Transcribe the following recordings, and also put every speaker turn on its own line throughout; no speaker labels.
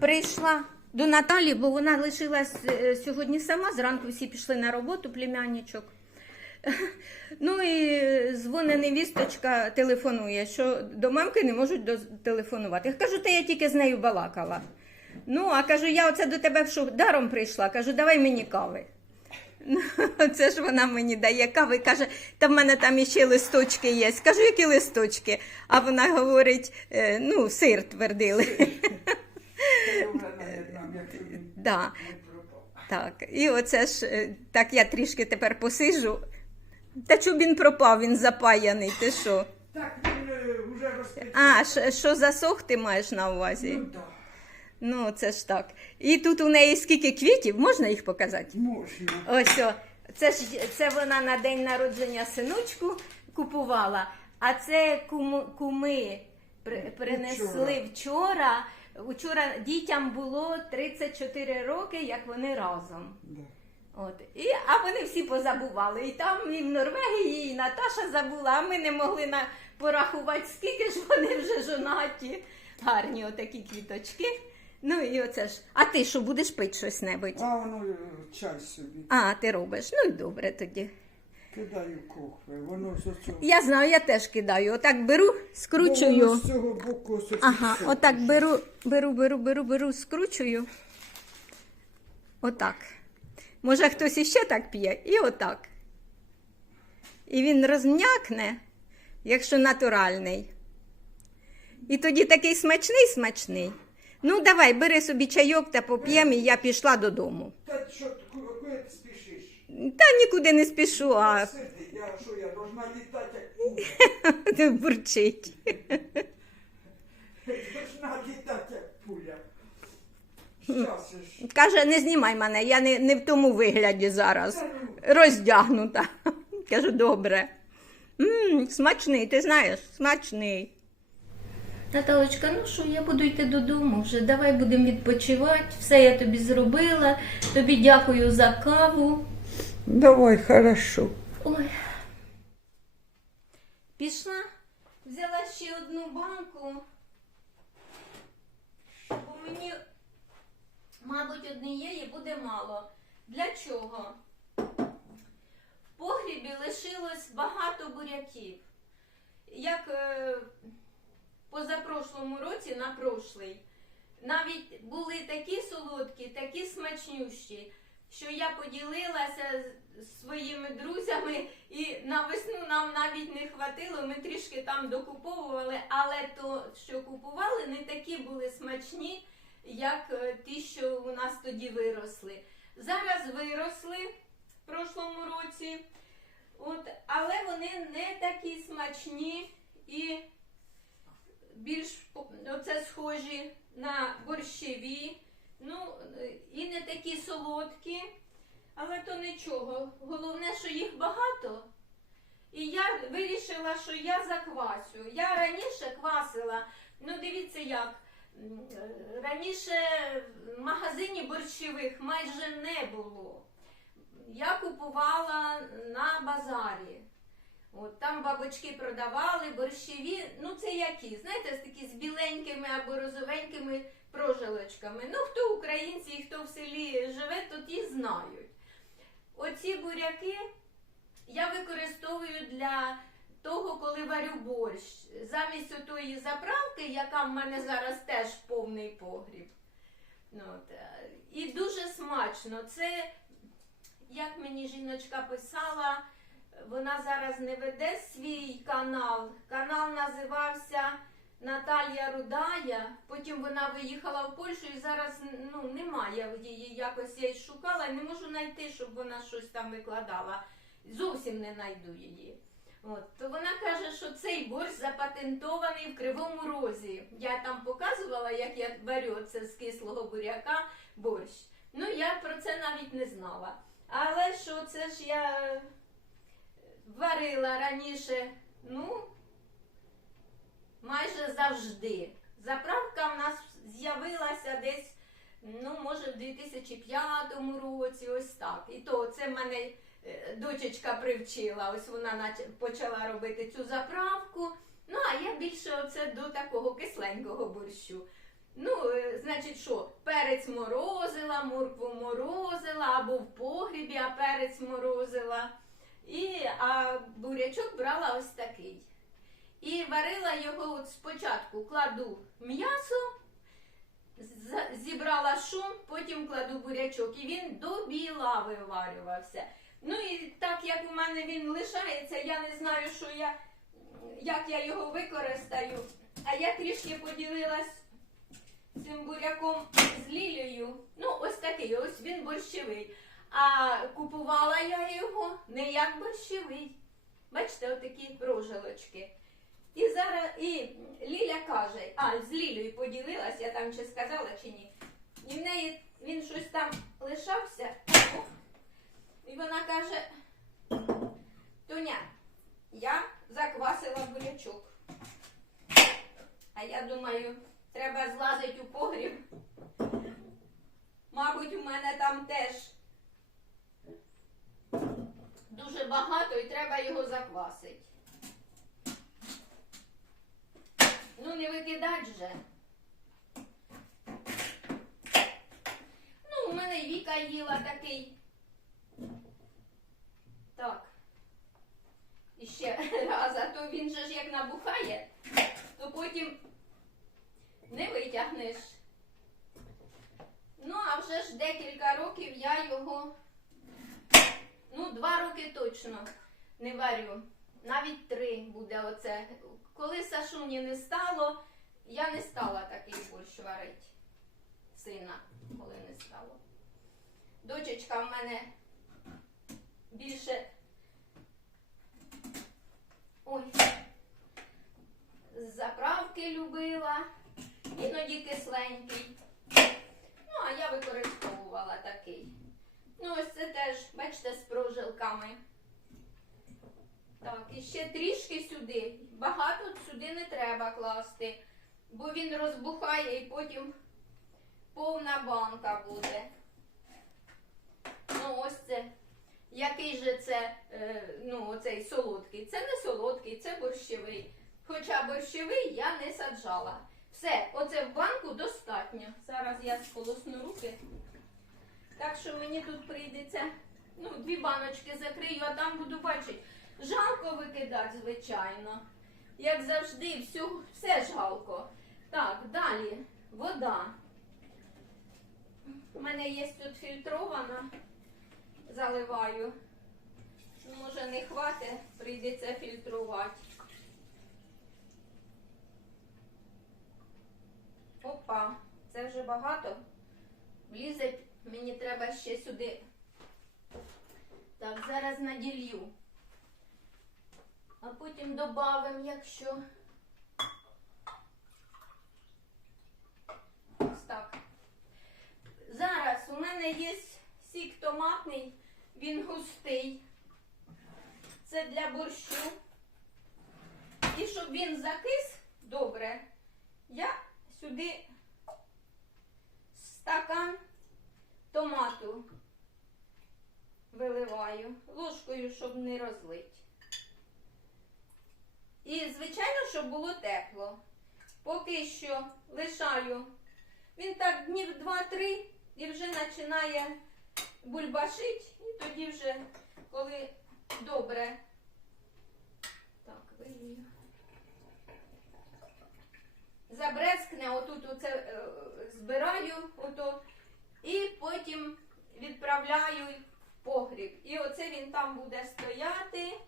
Прийшла до Наталі, бо вона лишилась е, сьогодні сама. Зранку всі пішли на роботу, племянничок. Ну і дзвонить невісточка, телефонує, що до мамки не можуть телефонувати. Я кажу, та я тільки з нею балакала. Ну, а кажу, я оце до тебе що даром прийшла. Кажу, давай мені кави. Ну, це ж вона мені дає кави. Каже, та в мене там іще листочки є. Кажу, які листочки? А вона говорить, е, ну, сир твердили. Да. Так, і оце ж е, так я трішки тепер посижу. Та чоб він пропав, він запаяний, ти що?
Так, він е, вже розпочав.
А, що засох ти маєш на увазі?
Ну, так,
Ну, це ж так. І тут у неї скільки квітів, можна їх показати?
можна.
Ось о, це ж це вона на день народження синочку купувала, а це кум, куми при- принесли вчора. Вчора дітям було 34 роки, як вони разом.
Да.
От. І, а вони всі позабували. І там, і в Норвегії, і Наташа забула, а ми не могли на, порахувати, скільки ж вони вже жонаті. Гарні отакі квіточки. Ну і оце ж. А ти що, будеш пити щось небудь?
А воно е, чай собі.
А, ти робиш. Ну і добре тоді.
Кидаю кохви, воно з оцього.
Я знаю, я теж кидаю. Отак беру,
Бо воно
скручую.
з цього боку ось оце
Ага,
все.
отак беру, беру, беру, беру, беру, скручую. Отак. Може, хтось іще так п'є, і отак. І він розм'якне, якщо натуральний. І тоді такий смачний смачний. Ну, давай, бери собі чайок та поп'ємо, і я пішла додому.
Та що, ти?
Та нікуди не спішу, а
Сиди, я що, я должна літати як пуля?
бурчить.
Должна літати як пуля. Щас я ж.
Каже, не знімай мене, я не, не в тому вигляді зараз.
Та ну,
Роздягнута. Кажу, добре. Мм, смачний, ти знаєш, смачний. Наталочка, ну що, я буду йти додому вже. Давай будемо відпочивати. Все я тобі зробила. Тобі дякую за каву.
Давай, хорошо.
Ой. Пішла, взяла ще одну банку. Бо мені, мабуть, однієї буде мало. Для чого? В погрібі лишилось багато буряків. Як е, позапрошлому році на прошлий. Навіть були такі солодкі, такі смачнющі, що я поділилася з своїми друзями, і на весну нам навіть не хватило. Ми трішки там докуповували, але то, що купували, не такі були смачні, як е, ті, що у нас тоді виросли. Зараз виросли в прошлому році, от, але вони не такі смачні і більш оце схожі на борщеві. Ну, е, і не такі солодкі, але то нічого. Головне, що їх багато. І я вирішила, що я заквасю. Я раніше квасила, ну дивіться як. е, Раніше в магазині борщових майже не було. Я купувала на базарі. От там бабочки продавали борщові. Ну це які? Знаєте, такі з біленькими або розовенькими прожилочками. Ну хто українці і хто в селі живе, то ті знають. Оці буряки я використовую для того, коли варю борщ. Замість отої заправки, яка в мене зараз теж повний погріб. Ну, е, і дуже смачно. Це, як мені жіночка писала, вона зараз не веде свій канал. Канал називався Наталія Рудая. Потім вона виїхала в Польщу і зараз ну, немає її. Якось я й шукала не можу знайти, щоб вона щось там викладала. Зовсім не знайду її. От, то вона каже, що цей борщ запатентований в Кривому Розі. Я там показувала, як я варю це з кислого буряка борщ. Ну, я про це навіть не знала. Але що це ж я варила раніше, ну, майже завжди. Заправка в нас з'явилася десь, ну, може, в 2005 році, ось так. І то це в мене е, дочечка привчила. Ось вона почала робити цю заправку. Ну, а я більше оце до такого кисленького борщу. Ну, е, значить, що, перець морозила, моркву морозила, або в погрібі, а перець морозила. І, а бурячок брала ось такий. І варила його от спочатку кладу м'ясо, зібрала шум, потім кладу бурячок. І він до біла виварювався. Ну і так як у мене він лишається, я не знаю, що я, як я його використаю. А я трішки поділилась цим буряком з Лілею. Ну, ось такий, ось він борщовий. А купувала я його не як борщовий. Бачите, отакі рожилочки. І зараз і Ліля каже, а з Лілею поділилась, я там чи сказала, чи ні. І в неї він щось там лишався. О, І вона каже: Тоня, я заквасила бурячок. А я думаю, треба злазити у погріб. Мабуть, у мене там теж дуже багато і треба його заквасити. Ну, не викидать же. Ну, у мене і Віка їла такий. Так. І ще раз, а то він же ж як набухає, то потім не витягнеш. Ну, а вже ж декілька років я його, ну, два роки точно не варю. Навіть три буде оце. Коли Сашуні не стало, я не стала такий борщ варити. Сина, коли не стало. Дочечка в мене більше. Ой. Заправки любила, іноді кисленький. Ну, а я використовувала такий. Ну, ось це теж, бачите, з прожилками. Так, і ще трішки сюди. Багато сюди не треба класти, бо він розбухає і потім повна банка буде. Ну, ось це. Який же це, е, ну, оцей солодкий? Це не солодкий, це борщовий. Хоча борщовий я не саджала. Все, оце в банку достатньо. Зараз я сполосну руки. Так що мені тут прийдеться, ну, дві баночки закрию, а там буду бачити. Жалко викидати, звичайно. Як завжди, всю, все жалко. Так, далі. Вода. У мене є тут фільтрована. Заливаю. Ну, Може не хватить, прийдеться фільтрувати. Опа, це вже багато. Влізе, мені треба ще сюди. Так, зараз наділю. А потім добавимо, якщо. Ось так. Зараз у мене є сік томатний, він густий. Це для борщу. І щоб він закис добре, я сюди стакан томату виливаю ложкою, щоб не розлить. І, звичайно, щоб було тепло. Поки що лишаю. Він так днів 2-3 і вже починає бульбашить. І тоді вже, коли добре. Так, вилію. Забрезкне, отут оце е, збираю, ото, і потім відправляю в погріб. І оце він там буде стояти.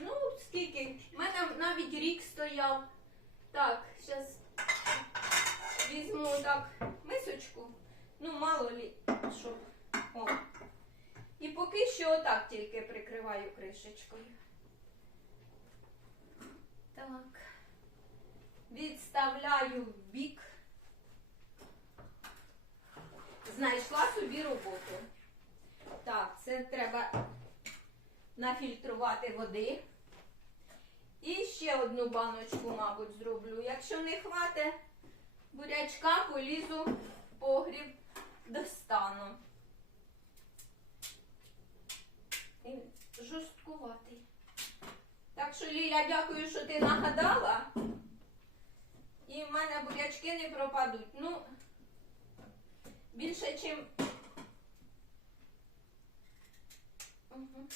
Ну, скільки? У мене навіть рік стояв. Так, зараз візьму так мисочку. Ну, мало лі, щоб. О. І поки що отак тільки прикриваю кришечкою. Так. Відставляю в бік. Знайшла собі роботу. Так, це треба нафільтрувати води. І ще одну баночку, мабуть, зроблю. Якщо не хватить бурячка, полізу в погріб достану. Він жорсткуватий. Так що, Ліля, дякую, що ти нагадала. і в мене бурячки не пропадуть. Ну, більше, чим. Мгм.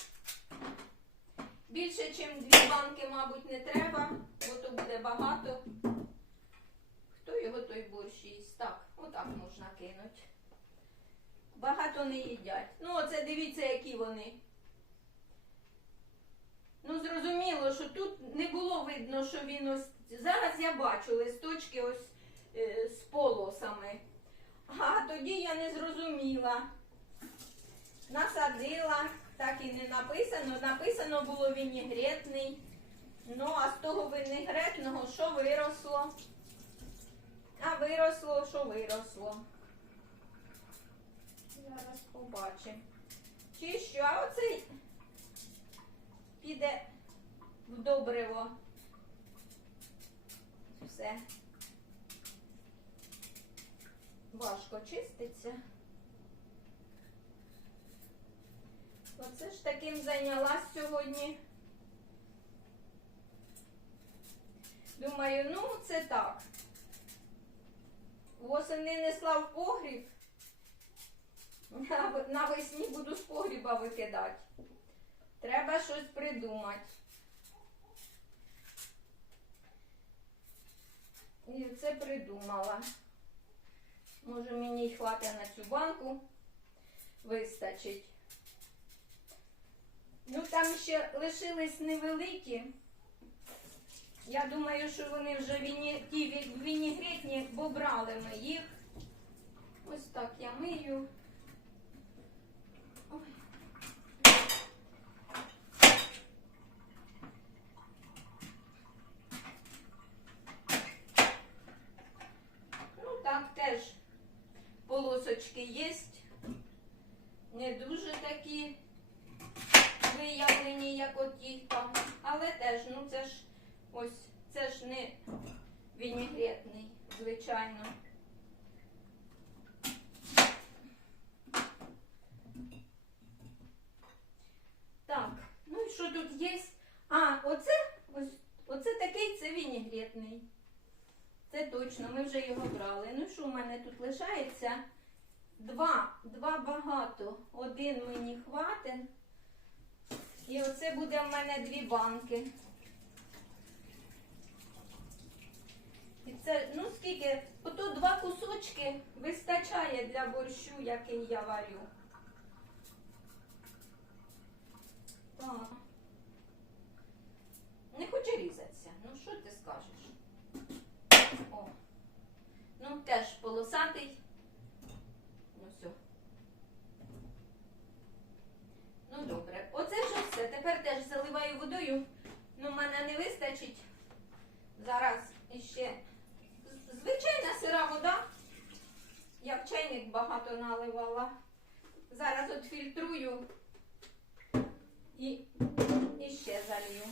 Більше, чим дві банки, мабуть, не треба, бо то буде багато. Хто його той борщ їсть? Так, отак можна кинути. Багато не їдять. Ну, оце дивіться, які вони. Ну, зрозуміло, що тут не було видно, що він ось. Зараз я бачу листочки ось е, з полосами. А тоді я не зрозуміла. Насадила, так і не написано. Написано було вінігретний. Ну, а з того вінігретного що виросло? А виросло, що виросло. Зараз побачимо. Чи що? А оцей піде в добриво. Все. Важко чиститься. Оце ж таким зайнялась сьогодні. Думаю, ну це так. Восени несла в погріб. Навесні буду з погріба викидати. Треба щось придумати. І це придумала. Може мені й хватить на цю банку. Вистачить. Ну там ще лишились невеликі. Я думаю, що вони вже віні... ті ві- вінігретні, бо брали ми їх. Ось так я мию. Ой. Ну так теж полосочки є. Не дуже такі виявлені, як оті там. Але теж, ну це ж ось, це ж не вінігретний, звичайно. Так, ну і що тут є? А, оце, ось, оце такий це вінігретний. Це точно, ми вже його брали. Ну що в мене тут лишається? Два, два багато. Один мені хватить. І оце буде в мене дві банки. І це, ну скільки, ото два кусочки вистачає для борщу, який я варю. Так. Не хоче різатися. Ну що ти скажеш? О. Ну теж полосатий. Ну все. Ну добре. Оце вже все. Тепер теж заливаю водою. Ну, мене не вистачить. Зараз іще звичайна сира вода. Я в чайник багато наливала. Зараз от фільтрую і, і ще залью.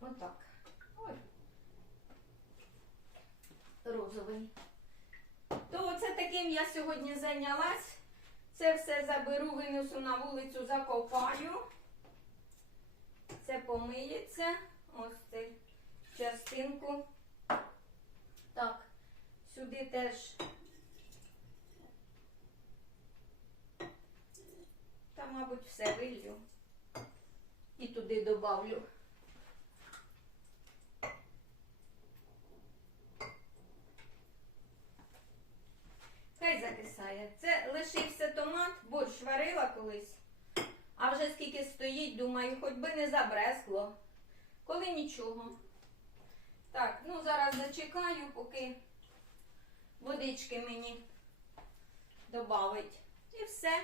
Отак. Ой. Розовий. То оце таким я сьогодні зайнялась. Це все заберу, винесу на вулицю, закопаю. Це помиється. Ось цю частинку. Так, сюди теж. Та, мабуть, все вилью. І туди добавлю. Хай закисає. Це лишився томат, борщ варила колись. А вже скільки стоїть, думаю, хоч би не забрезгло. Коли нічого. Так, ну зараз зачекаю, поки водички мені добавить. І все.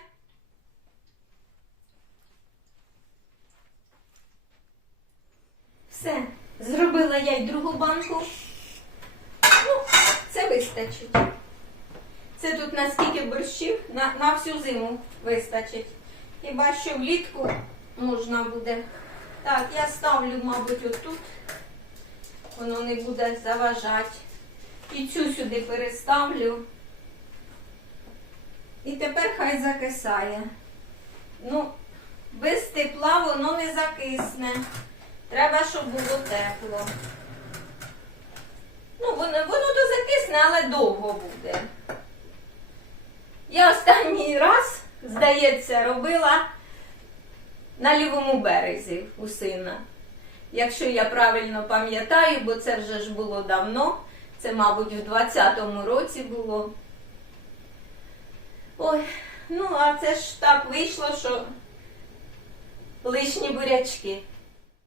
Все. Зробила я й другу банку. Ну, це вистачить. Це тут наскільки борщів на, на всю зиму вистачить. Хіба що влітку можна буде. Так, я ставлю, мабуть, отут. Воно не буде заважати. І цю сюди переставлю. І тепер хай закисає. Ну, Без тепла воно не закисне. Треба, щоб було тепло. Ну, воно, воно то закисне, але довго буде. Я останній раз, здається, робила на лівому березі у сина. Якщо я правильно пам'ятаю, бо це вже ж було давно, це, мабуть, в 20-му році було. Ой, ну а це ж так вийшло, що лишні бурячки.